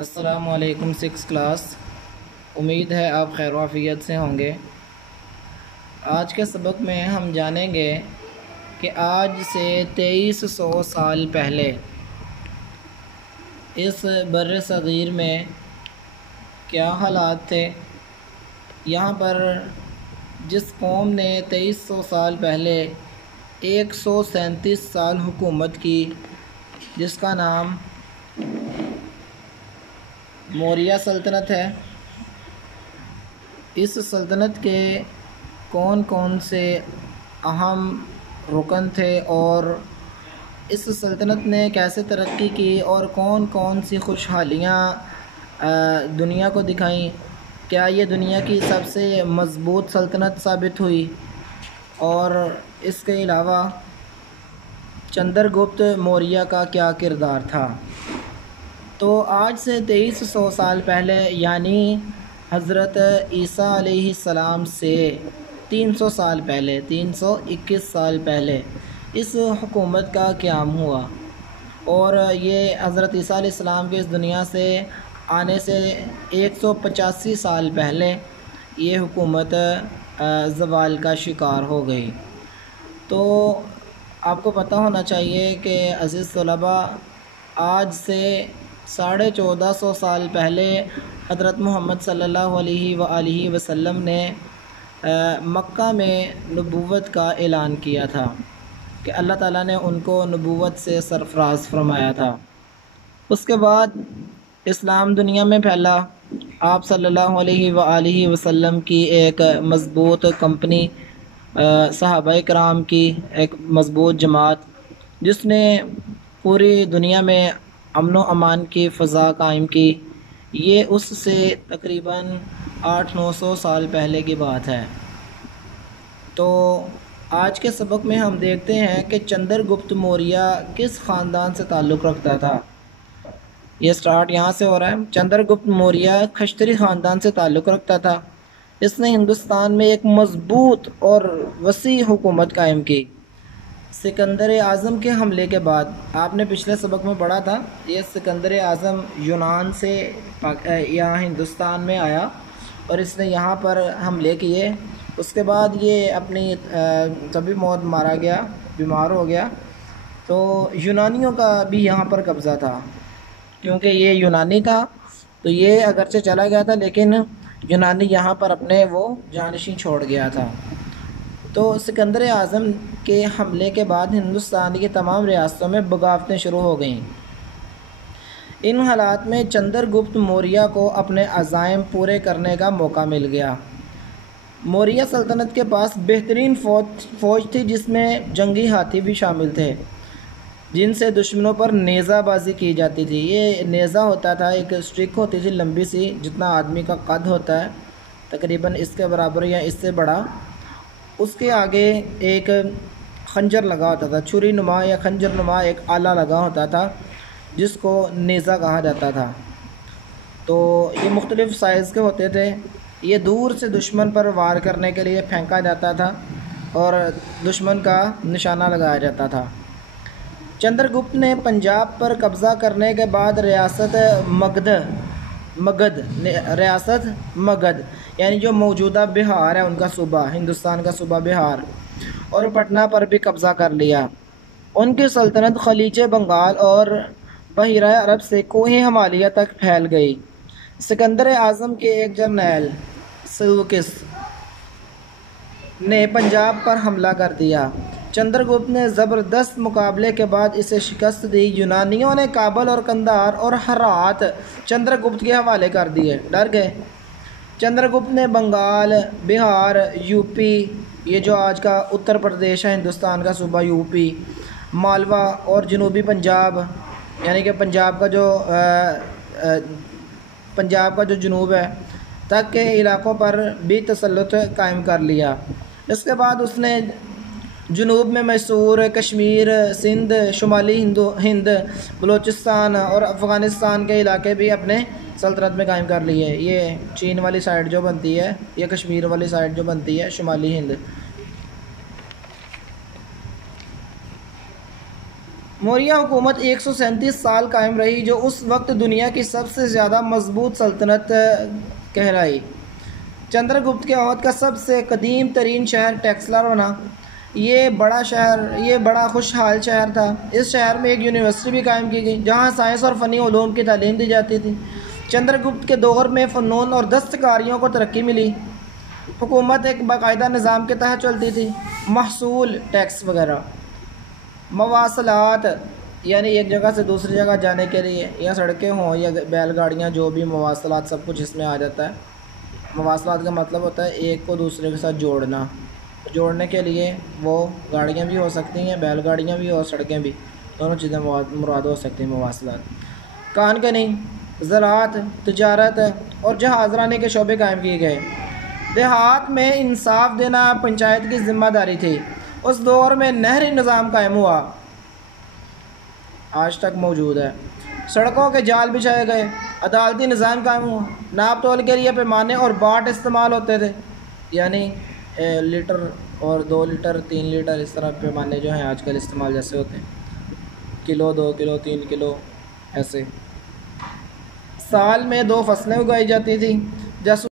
अस्सलामुअलैकुम six class. उम्मीद है आप खैर वाफ़ियत से होंगे। आज के सबक में हम जानेंगे कि आज से 2300 साल पहले इस बर्रे सग़ीर में क्या हालात थे। यहाँ पर जिस कौम ने 2300 साल पहले 137 साल हुकूमत की, जिसका नाम मौर्य सल्तनत है, इस सल्तनत के कौन कौन से अहम रुकन थे और इस सल्तनत ने कैसे तरक्की की और कौन कौन सी खुशहालियाँ दुनिया को दिखाईं। क्या ये दुनिया की सबसे मज़बूत सल्तनत साबित हुई। और इसके अलावा चंद्रगुप्त मौर्य का क्या किरदार था। तो आज से 2300 साल पहले यानी हज़रत ईसा अलैहिस्सलाम से 300 साल पहले 321 साल पहले इस हुकूमत का क़याम हुआ और ये हज़रत ईसा अलैहिस्सलाम के इस दुनिया से आने से 185 साल पहले ये हुकूमत ज़वाल का शिकार हो गई। तो आपको पता होना चाहिए कि अज़ीज़ तलबा, आज से 1450 साल पहले हज़रत मोहम्मद सल्लल्लाहु अलैहि वसल्लम ने मक्का में नबूवत का ऐलान किया था कि अल्लाह ताला ने उनको नबूवत से सरफराज फरमाया था। उसके बाद इस्लाम दुनिया में फैला। आप सल्लल्लाहु अलैहि वसल्लम की एक मज़बूत कंपनी, सहाबाए किराम की एक मज़बूत जमात, जिसने पूरी दुनिया में अमन व अमान की फ़ज़ा कायम की, ये उससे तकरीबन 800-900 साल पहले की बात है। तो आज के सबक में हम देखते हैं कि चंद्रगुप्त मौर्य किस ख़ानदान से ताल्लुक़ रखता था। ये स्टार्ट यहाँ से हो रहा है। चंद्रगुप्त मौर्य खश्तरी ख़ानदान से ताल्लुक़ रखता था। इसने हिंदुस्तान में एक मज़बूत और वसी हुकूमत कायम की। सिकंदर आज़म के हमले के बाद, आपने पिछले सबक में पढ़ा था, ये सिकंदर आज़म यूनान से यहाँ हिंदुस्तान में आया और इसने यहाँ पर हमले किए। उसके बाद ये अपनी तभी मौत मारा गया, बीमार हो गया। तो यूनानियों का भी यहाँ पर कब्ज़ा था, क्योंकि ये यूनानी था। तो ये अगरचे चला गया था, लेकिन यूनानी यहाँ पर अपने वो जानशीं छोड़ गया था। तो सिकंदर आज़म के हमले के बाद हिंदुस्तान की तमाम रियासतों में बगावतें शुरू हो गईं। इन हालात में चंद्रगुप्त मौर्य को अपने अज़ाइम पूरे करने का मौका मिल गया। मौर्य सल्तनत के पास बेहतरीन फ़ौज थी, जिसमें जंगी हाथी भी शामिल थे, जिनसे दुश्मनों पर नेज़ाबाजी की जाती थी। ये नेज़ा होता था, एक स्टिक होती थी लंबी सी, जितना आदमी का कद होता है, तकरीबन इसके बराबर या इससे बड़ा। उसके आगे एक खंजर लगा होता था, छुरी नुमा या खंजर नुमा एक आला लगा होता था, जिसको नेज़ा कहा जाता था। तो ये मुख्तलिफ़ साइज़ के होते थे। ये दूर से दुश्मन पर वार करने के लिए फेंका जाता था और दुश्मन का निशाना लगाया जाता था। चंद्रगुप्त ने पंजाब पर कब्ज़ा करने के बाद रियासत मगध यानी जो मौजूदा बिहार है, उनका सूबा, हिंदुस्तान का सूबा बिहार, और पटना पर भी कब्ज़ा कर लिया। उनकी सल्तनत खलीज बंगाल और बहिरा अरब से कोहे हिमालय तक फैल गई। सिकंदर आज़म के एक जर्नैल सेल्यूकस ने पंजाब पर हमला कर दिया। चंद्रगुप्त ने ज़बरदस्त मुकाबले के बाद इसे शिकस्त दी। यूनानियों ने काबुल और कंधार और हरात चंद्रगुप्त के हवाले कर दिए, डर गए। चंद्रगुप्त ने बंगाल, बिहार, यूपी, ये जो आज का उत्तर प्रदेश है, हिंदुस्तान का सूबा यूपी, मालवा और जनूबी पंजाब यानी कि पंजाब का जो जनूब है तक के इलाक़ों पर भी तसल्लुत कायम कर लिया। इसके बाद उसने जनूब में मैसूर, कश्मीर, सिंध, शुमाली हिंद, बलूचिस्तान और अफ़गानिस्तान के इलाके भी अपने सल्तनत में कायम कर लिए। ये चीन वाली साइड जो बनती है, ये कश्मीर वाली साइड जो बनती है, शुमाली हिंद। मौर्य हुकूमत 137 साल कायम रही, जो उस वक्त दुनिया की सबसे ज़्यादा मजबूत सल्तनत कहलाई। चंद्रगुप्त के अहद का सबसे कदीम तरीन शहर टेक्सला बना। ये बड़ा खुशहाल शहर था। इस शहर में एक यूनिवर्सिटी भी कायम की गई, जहाँ साइंस और फ़नी उलूम की तालीम दी जाती थी। चंद्रगुप्त के दौर में फ़नून और दस्तकारियों को तरक्की मिली। हुकूमत एक बाकायदा निज़ाम के तहत चलती थी। महसूल, टैक्स वगैरह। मवासलात, यानी एक जगह से दूसरी जगह जाने के लिए, या सड़कें हों या बैलगाड़ियाँ, जो भी मवासलात, सब कुछ इसमें आ जाता है। मवासलात का मतलब होता है एक को दूसरे के साथ जोड़ना। जोड़ने के लिए वो गाड़ियाँ भी हो सकती हैं, बैलगाड़ियाँ भी और सड़कें भी, दोनों चीज़ें मुराद हो सकती हैं मवासलात। कानकनी, ज़राअत, तिजारत और जहाज़रानी के शोबे कायम किए गए। देहात में इंसाफ देना पंचायत की ज़िम्मेदारी थी। उस दौर में नहरी निज़ाम कायम हुआ, आज तक मौजूद है। सड़कों के जाल बिछाए गए। अदालती निज़ाम कायम हुआ। नाप तोल के लिए पैमाने और बाट इस्तेमाल होते थे, यानी लीटर और 2 लीटर 3 लीटर इस तरह पैमाने जो हैं आजकल इस्तेमाल जैसे होते हैं, किलो 2 किलो 3 किलो ऐसे। साल में 2 फसलें उगाई जाती थी। जैसे